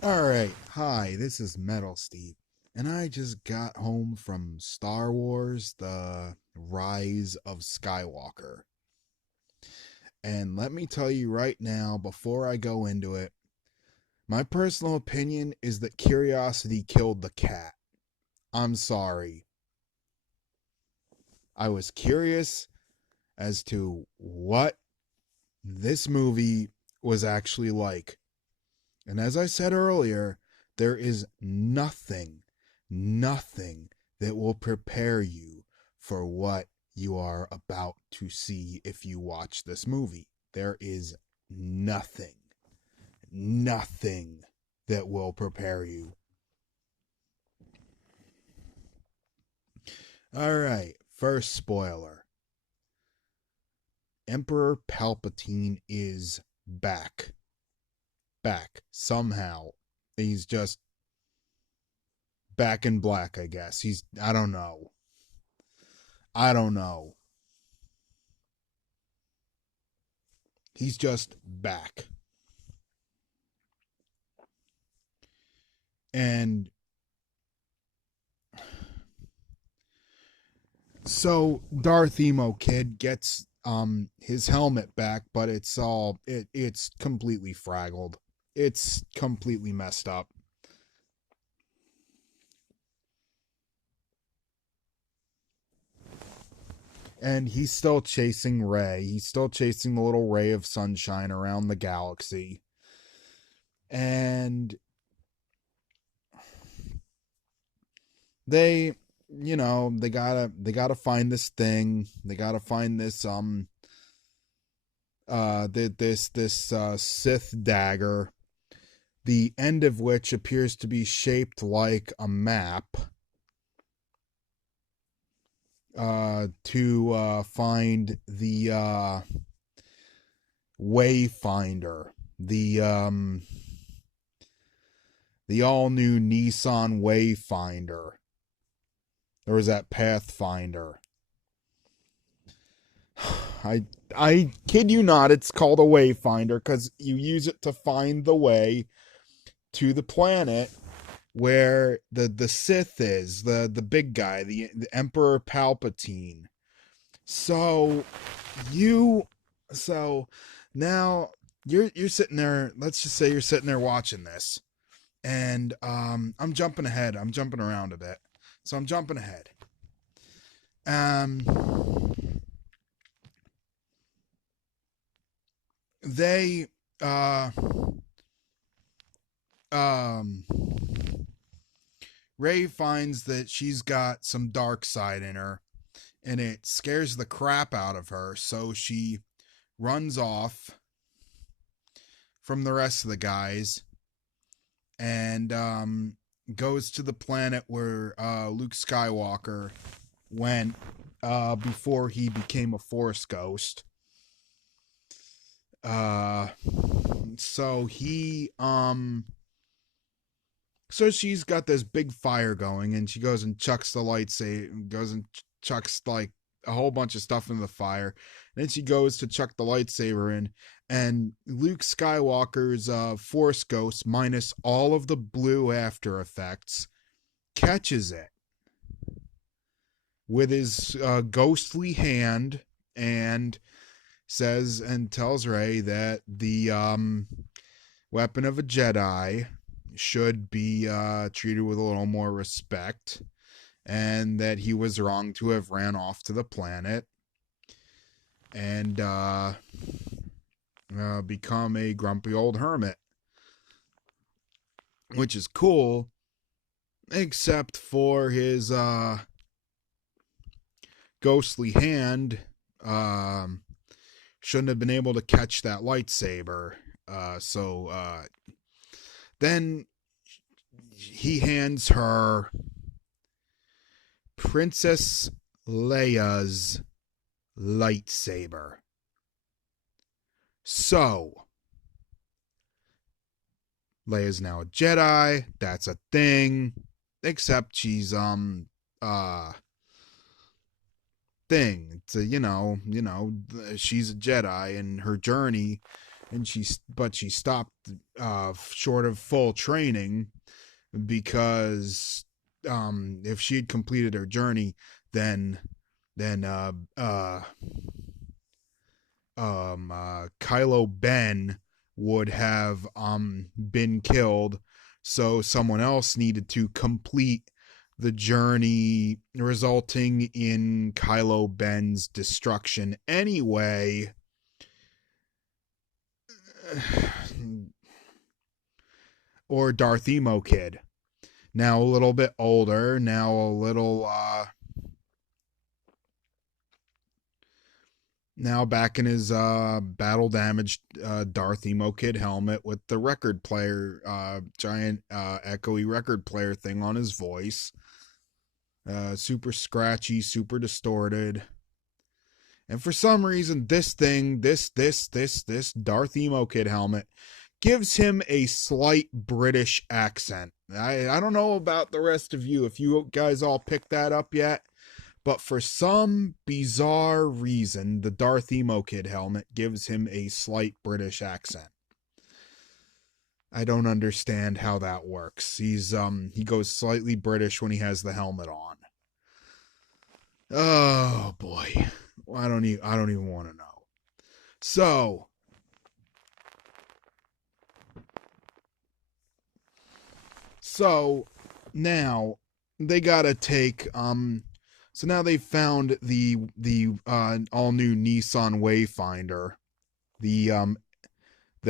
Alright, hi, this is Metal Steve, and I just got home from Star Wars The Rise of Skywalker. And let me tell you right now, before I go into it, my personal opinion is that curiosity killed the cat. I'm sorry. I was curious as to what this movie was actually like. And as I said earlier, there is nothing that will prepare you for what you are about to see if you watch this movie. There is nothing that will prepare you. All right, first spoiler. Emperor Palpatine is back. Back somehow. He's just back in black, I guess. I don't know. I don't know. He's just back. And so Darth Emo Kid gets his helmet back, but it's completely fraggled. It's completely messed up. And he's still chasing Rey. He's still chasing the little ray of sunshine around the galaxy. And they they gotta find this thing. They gotta find this Sith dagger, the end of which appears to be shaped like a map, to find the Wayfinder, the all new Nissan Wayfinder. There was that Pathfinder. I kid you not, it's called a Wayfinder because you use it to find the way to the planet where the Sith is, the big guy, the Emperor Palpatine. So you so now you're sitting there, let's just say you're sitting there watching this. And I'm jumping ahead. I'm jumping around a bit. So I'm jumping ahead. Um they uh um Ray finds that she's got some dark side in her, and it scares the crap out of her, so she runs off from the rest of the guys and goes to the planet where Luke Skywalker went before he became a Force ghost. Uh, so he so she's got this big fire going, and she goes and chucks the lightsaber, goes and chucks like a whole bunch of stuff in the fire. And then she goes to chuck the lightsaber in, and Luke Skywalker's Force Ghost, minus all of the blue after effects, catches it with his ghostly hand and says and tells Rey that the weapon of a Jedi should be treated with a little more respect, and that he was wrong to have ran off to the planet and become a grumpy old hermit, which is cool, except for his ghostly hand shouldn't have been able to catch that lightsaber. So then he hands her Princess Leia's lightsaber. So Leia's now a Jedi. That's a thing. Except she's thing. It's a, she's a Jedi, and her journey and she stopped short of full training because if she had completed her journey, then then Kylo Ben would have been killed, so someone else needed to complete the journey, resulting in Kylo Ben's destruction anyway. Or Darth Emo Kid. Now a little bit older, now a little now back in his battle damaged Darth Emo Kid helmet with the record player, giant echoey record player thing on his voice. Super scratchy, super distorted. And for some reason, this Darth Emo Kid helmet gives him a slight British accent. I don't know about the rest of you, if you guys all picked that up yet, but for some bizarre reason, the Darth Emo Kid helmet gives him a slight British accent. I don't understand how that works. He goes slightly British when he has the helmet on. Oh boy. I don't even want to know. So now they gotta take so now they found the all new Nissan Wayfinder, the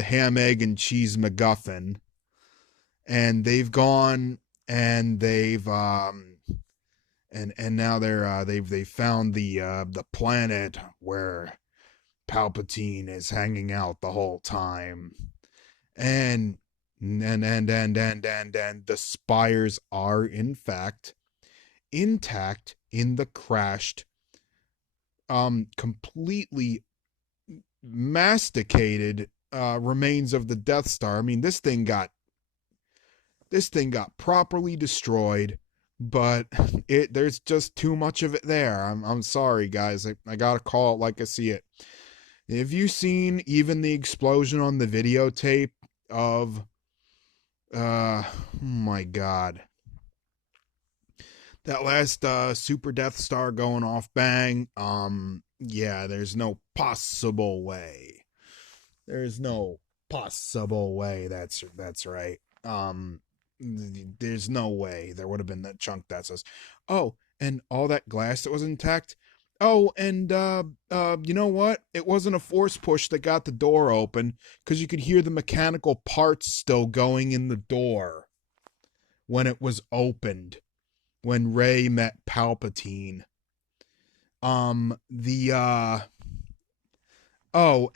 ham, egg, and cheese MacGuffin, and they've gone and they've and now they've found the planet where Palpatine is hanging out the whole time, and the spires are in fact intact in the crashed, completely masticated remains of the Death Star. I mean, this thing got properly destroyed, but there's just too much of it there. I'm sorry, guys. I gotta call it like I see it. Have you seen even the explosion on the videotape of oh my god, that last super Death Star going off, bang? Yeah, there's no possible way. There's no possible way. That's right. There's no way there would have been that chunk that says, oh, and all that glass that was intact. Oh, and you know what? It wasn't a force push that got the door open, because you could hear the mechanical parts still going in the door when it was opened, when Rey met Palpatine. Oh,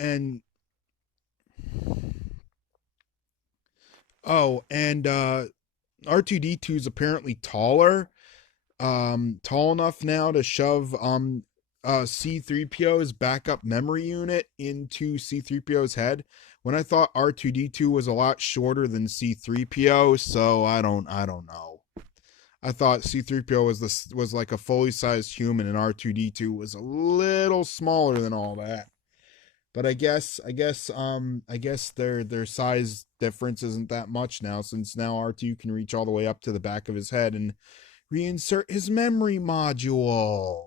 and R2D2 is apparently taller, tall enough now to shove C-3PO's backup memory unit into C-3PO's head, when I thought R2D2 was a lot shorter than C-3PO. So I don't know. I thought C-3PO was like a fully sized human, and R2D2 was a little smaller than all that. But I guess their size difference isn't that much now, since now R2 can reach all the way up to the back of his head and reinsert his memory module.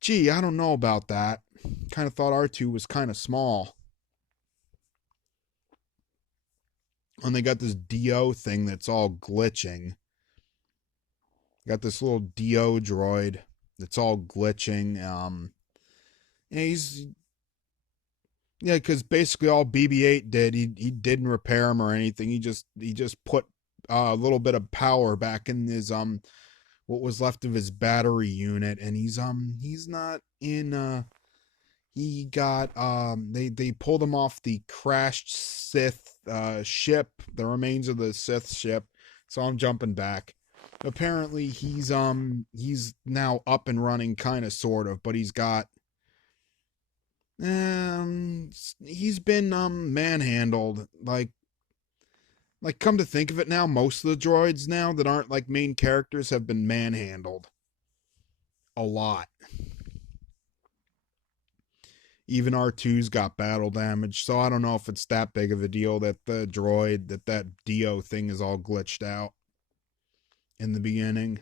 Gee, I don't know about that. Kind of thought R2 was kind of small. And they got this DO thing that's all glitching. Got this little DO droid that's all glitching. Yeah, because basically all BB-8 did, he didn't repair him or anything. He just put a little bit of power back in his what was left of his battery unit, and he's not in he got they pulled him off the crashed Sith ship, the remains of the Sith ship. So I'm jumping back. Apparently he's now up and running, kind of, sort of, but he's got he's been manhandled. Like come to think of it now, most of the droids now that aren't like main characters have been manhandled a lot. Even R2's got battle damage, so I don't know if it's that big of a deal that the droid, that Dio thing is all glitched out in the beginning.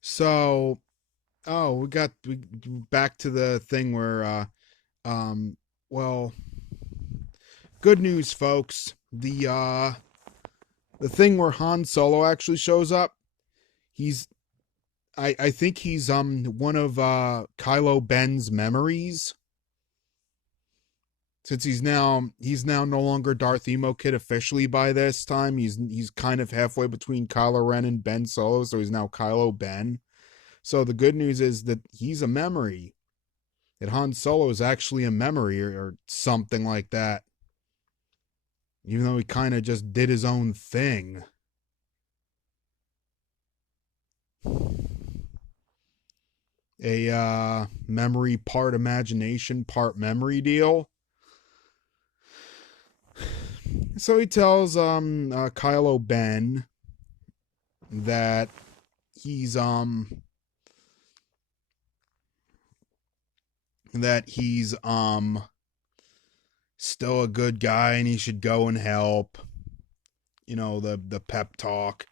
So, we back to the thing where well, good news, folks. The thing where Han Solo actually shows up, he's I think he's one of Kylo Ben's memories. Since he's now no longer Darth Emo Kid officially by this time. He's kind of halfway between Kylo Ren and Ben Solo, so he's now Kylo Ben. So the good news is that he's a memory. That Han Solo is actually a memory or something like that. Even though he kind of just did his own thing. A memory part imagination part memory deal. So he tells Kylo Ben that he's still a good guy and he should go and help. You know, the pep talk.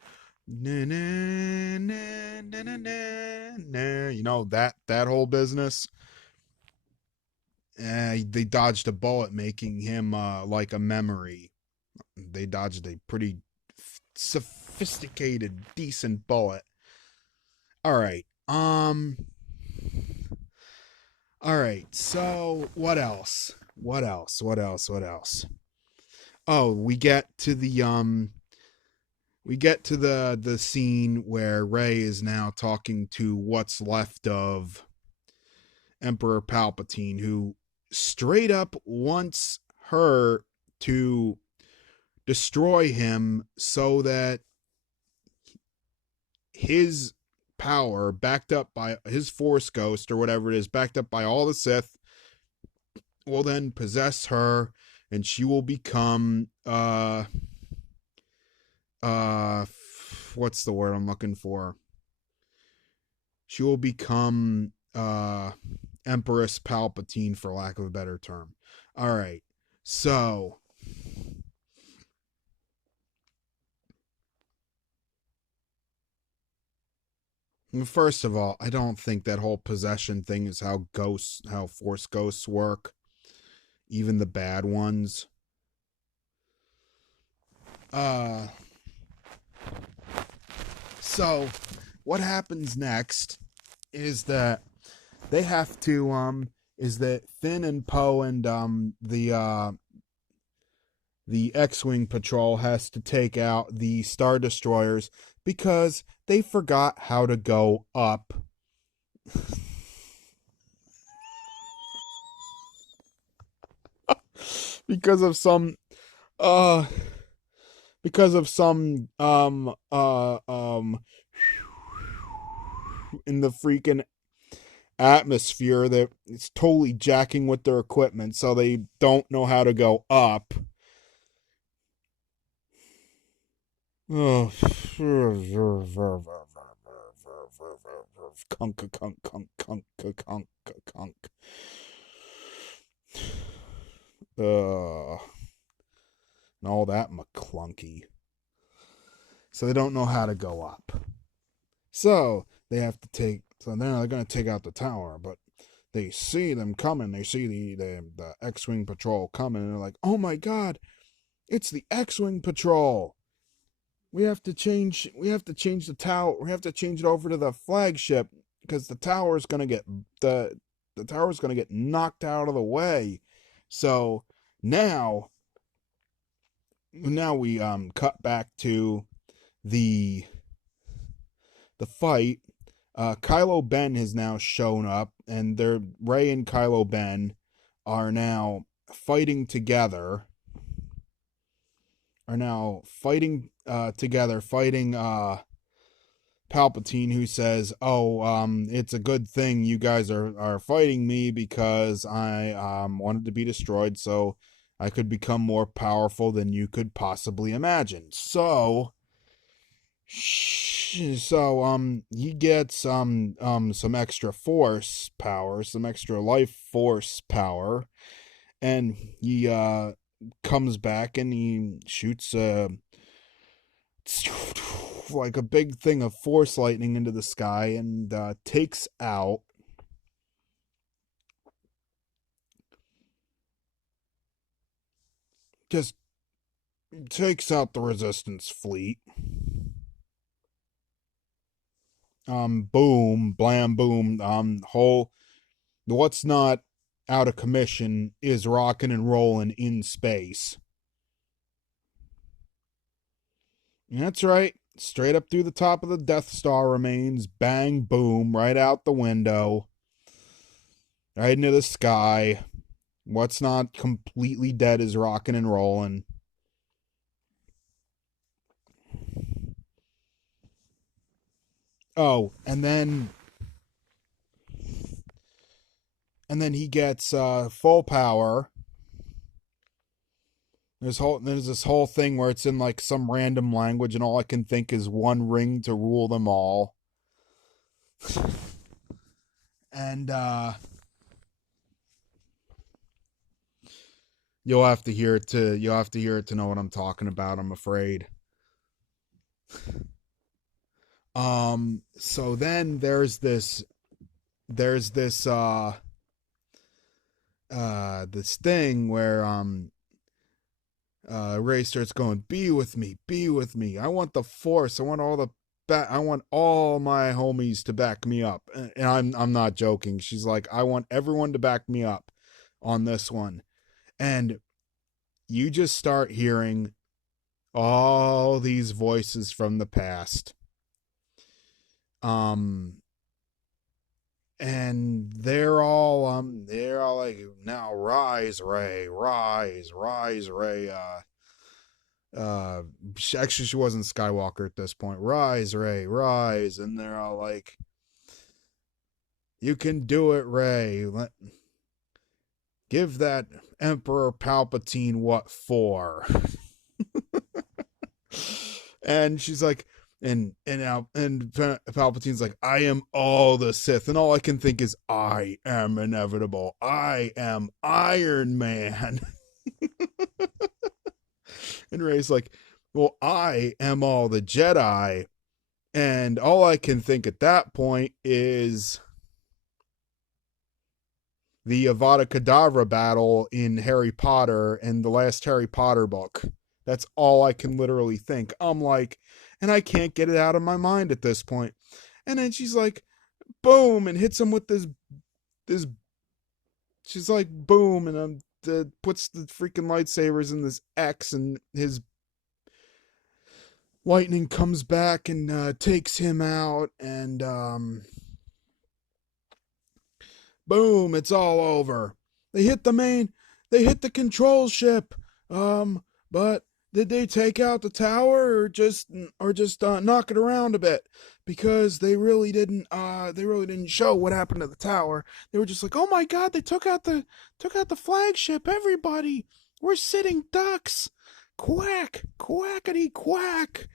Na, na, na, na, na, na, na. You know, that whole business. They dodged a bullet, making him like a memory. They dodged a pretty sophisticated, decent bullet. All right. All right. So what else? What else? Oh, we get to the scene where Rey is now talking to what's left of Emperor Palpatine, who straight up wants her to destroy him so that his power, backed up by his Force Ghost or whatever it is, backed up by all the Sith, will then possess her and she will become what's the word I'm looking for? She will become Empress Palpatine, for lack of a better term. All right. So first of all, I don't think that whole possession thing is how Force ghosts work. Even the bad ones. So what happens next is that they have to is that Finn and Poe and the X-Wing patrol has to take out the Star Destroyers because they forgot how to go up. because of some in the freaking atmosphere that it's totally jacking with their equipment, so they don't know how to go up. Oh. Kunk. And all that McClunky. So they don't know how to go up. So they're going to take out the tower, but they see them coming. They see the X-Wing patrol coming, and they're like, "Oh my God, it's the X-Wing patrol. We have to change the tower. We have to change it over to the flagship because the tower is going to get knocked out of the way." So now we cut back to the fight. Kylo Ben has now shown up, and Rey and Kylo Ben are now fighting together. Fighting Palpatine, who says, "Oh, it's a good thing you guys are fighting me because I wanted to be destroyed, so I could become more powerful than you could possibly imagine." So So he gets some extra force power, some extra life force power, and he comes back and he shoots like a big thing of force lightning into the sky and takes out just takes out the resistance fleet. Boom, blam, boom. Whole what's not out of commission is rocking and rolling in space. And that's right. Straight up through the top of the Death Star remains. Bang, boom, right out the window. Right into the sky. What's not completely dead is rocking and rolling. Oh, and then he gets full power. There's this whole thing where it's in like some random language, and all I can think is one ring to rule them all. And you'll have to hear it to know what I'm talking about, I'm afraid. So then there's this thing where Ray starts going, be with me, be with me. I want the force. I want all my homies to back me up. And I'm not joking. She's like, I want everyone to back me up on this one. And you just start hearing all these voices from the past. And they're all like, now rise, Ray, rise, rise, Ray. Actually, she wasn't Skywalker at this point. Rise, Ray, rise. And they're all like, you can do it, Ray. Give that Emperor Palpatine what for. And she's like, and Palpatine's like, I am all the Sith, and all I can think is, I am inevitable. I am Iron Man. And Rey's like, well, I am all the Jedi, and all I can think at that point is the Avada Kedavra battle in Harry Potter and the last Harry Potter book. That's all I can literally think. I'm like, and I can't get it out of my mind at this point. And then she's like, boom, and hits him with this. She's like, boom, and puts the freaking lightsabers in this X, and his lightning comes back and takes him out, and boom, it's all over. They hit the control ship. But did they take out the tower or just knock it around a bit? Because they really didn't show what happened to the tower. They were just like, "Oh my god, they took out the flagship. Everybody, we're sitting ducks. Quack, quackity quack."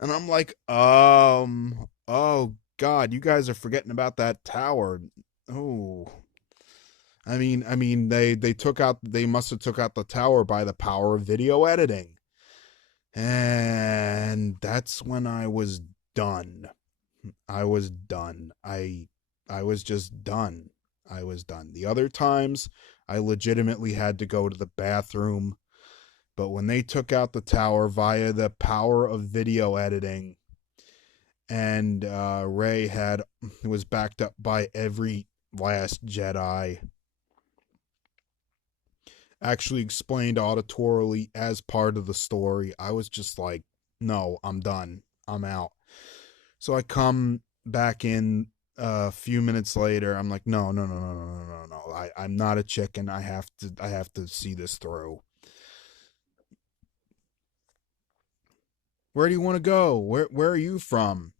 And I'm like, oh god, you guys are forgetting about that tower. Oh, they must have took out the tower by the power of video editing. And that's when I was done. I was done. I was just done. I was done. The other times I legitimately had to go to the bathroom, but when they took out the tower via the power of video editing, and Rey was backed up by every last Jedi, actually explained auditorily as part of the story, I was just like, no, I'm done. I'm out. So I come back in a few minutes later. I'm like, no. I'm not a chicken. I have to see this through. Where do you want to go? Where are you from?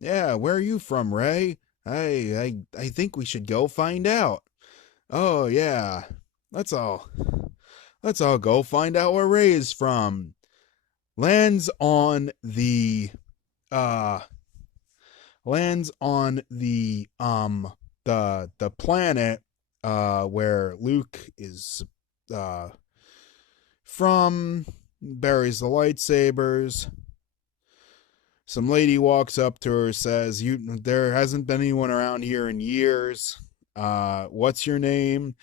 Yeah, where are you from, Rey? I think we should go find out. Oh yeah. Let's all go find out where Rey is from. Lands on the uh lands on the planet where Luke is uh from, buries the lightsabers. Some lady walks up to her, says, "You, there hasn't been anyone around here in years. What's your name?"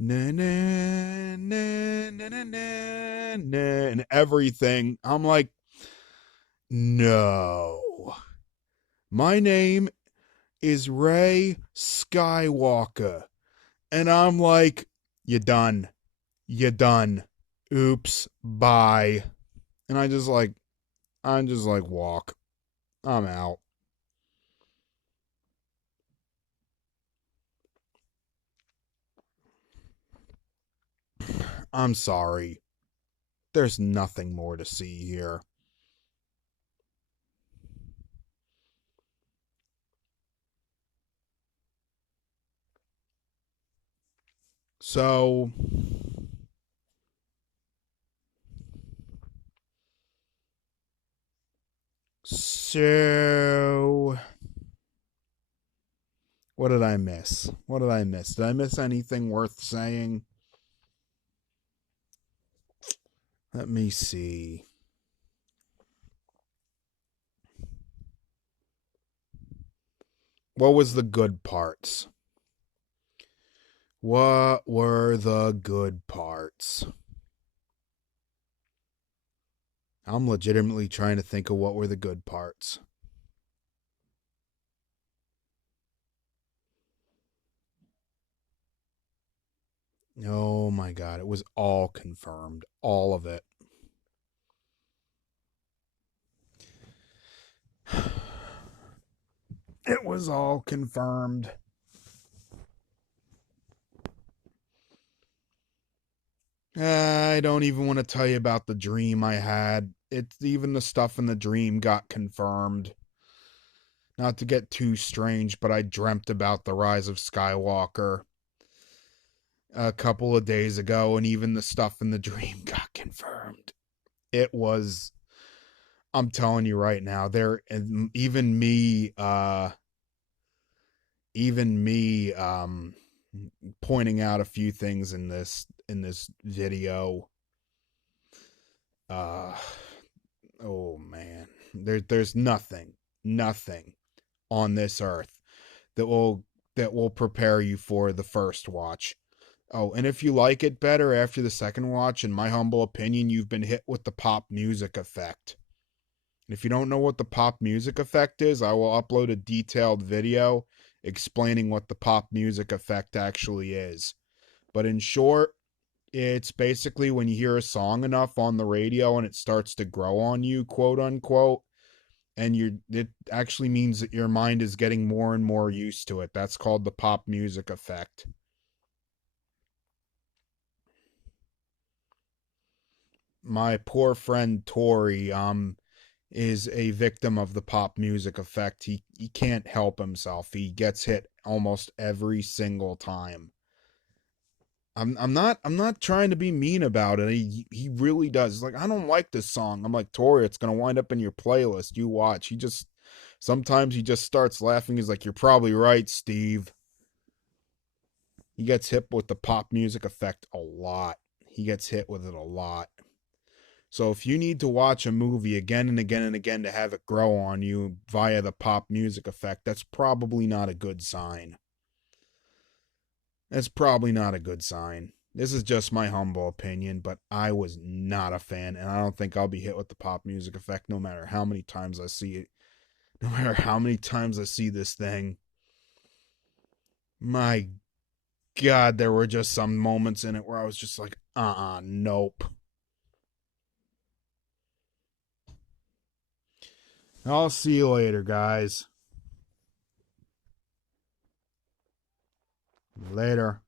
Na na na na na na na, and everything. I'm like, no. My name is Ray Skywalker. And I'm like, you done. You done. Oops. Bye. And I'm just like, walk. I'm out. I'm sorry. There's nothing more to see here. So, so what did I miss? What did I miss? Did I miss anything worth saying? Let me see. What was the good parts? What were the good parts? I'm legitimately trying to think of what were the good parts. Oh my god, it was all confirmed. All of it. It was all confirmed. I don't even want to tell you about the dream I had. It's even the stuff in the dream got confirmed. Not to get too strange, but I dreamt about the rise of Skywalker a couple of days ago, and even the stuff in the dream got confirmed. It was, I'm telling you right now, there, even me, even me, pointing out a few things in this video. Uh, oh man, there's nothing on this earth that will prepare you for the first watch. Oh, and if you like it better after the second watch, in my humble opinion, you've been hit with the pop music effect. And if you don't know what the pop music effect is, I will upload a detailed video explaining what the pop music effect actually is. But in short, it's basically when you hear a song enough on the radio and it starts to grow on you, quote unquote, and it actually means that your mind is getting more and more used to it. That's called the pop music effect. My poor friend Tori is a victim of the pop music effect. He can't help himself. He gets hit almost every single time. I'm not trying to be mean about it. He really does. He's like, I don't like this song. I'm like, Tori, it's gonna wind up in your playlist. You watch. He just sometimes he just starts laughing. He's like, you're probably right, Steve. He gets hit with the pop music effect a lot. He gets hit with it a lot. So if you need to watch a movie again and again and again to have it grow on you via the pop music effect, that's probably not a good sign. That's probably not a good sign. This is just my humble opinion, but I was not a fan, and I don't think I'll be hit with the pop music effect no matter how many times I see it. No matter how many times I see this thing. My God, there were just some moments in it where I was just like, nope. I'll see you later, guys. Later.